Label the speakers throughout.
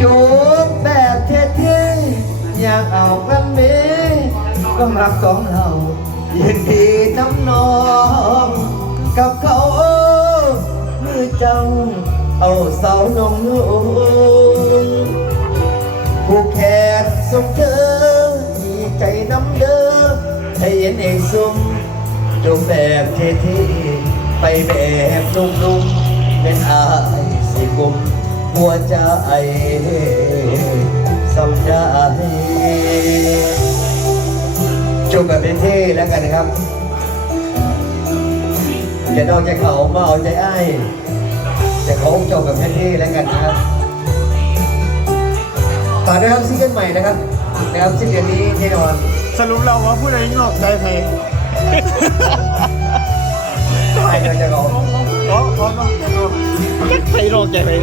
Speaker 1: จูบแบบเท่ๆอยากเอากันเมก็รักของเรายินดีน้ำนอง กับเขามือเจ้า เอาเสาลงนุ่งผู้แขกสุขเธอมีใจน้ำเด้อให้เห็นเองซุ่มจูบแบบเท่ๆไปแบบนุ่มๆเป็นอายสิกุม หัวใจสำใจจุกแบบเป็นที่แล้วกันนะครับ อย่าดอกใจเขามาเอาใจไอ้ายแต่เขาจบแบบเป็นที่แล้วกันนะครับฝากด้วยครับซิงเกิลใหม่นะครับนะครับสิ้นเดือนนี้แน่นอน
Speaker 2: สรุปเราว่าผู้ใดงอกใจใคร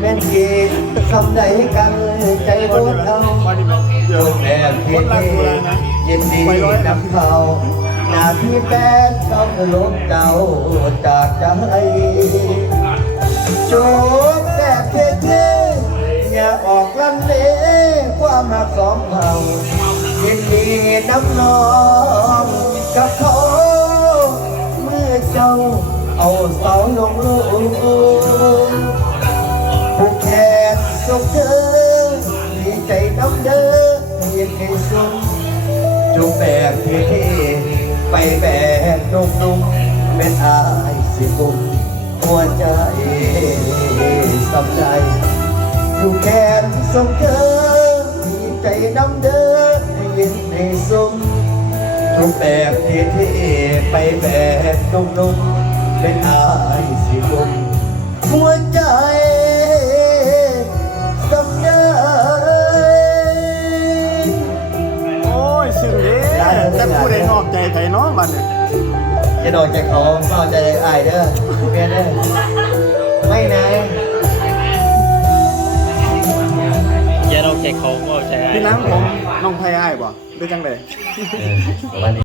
Speaker 1: แม่นกีคำใดกันใจรถเอา
Speaker 2: วันนี้เดี๋ยว
Speaker 1: คนแบบเท่ยินดีนำเขาหน้าที่แฟนเขาลบเจ้าจากใจจูบแบบเท่ๆอย่าออกลันเลความหักสองเรายินดีน้ำนองกับเขาเมื่อเจ้าเอาเสาลงลูก กเธอดีใจน้ำเด้อเย็นให้สุขจูบแบบเท่ๆไปแบบนุ่มๆเป็นอายสิกุมหัวใจสำใจอยู่แขนส่งเธอดีใจน้ำเด้อให้ย็นให้สุขจูบแบบเท่ๆไปแบบนุ่มๆเป็นอายสิกุมหัวใจ
Speaker 2: แต่ผู้ใดงอกใจใครเนาะวันนี้
Speaker 1: จะโดนใจเขาไม่เอาใจอายเด้อเมียเด้อไม่นาย
Speaker 3: อย่ารอกใจเขาก็เอาใจ
Speaker 2: พี่น้ำของน้องไพอ้ายบ่หรือจังได
Speaker 1: วันนี้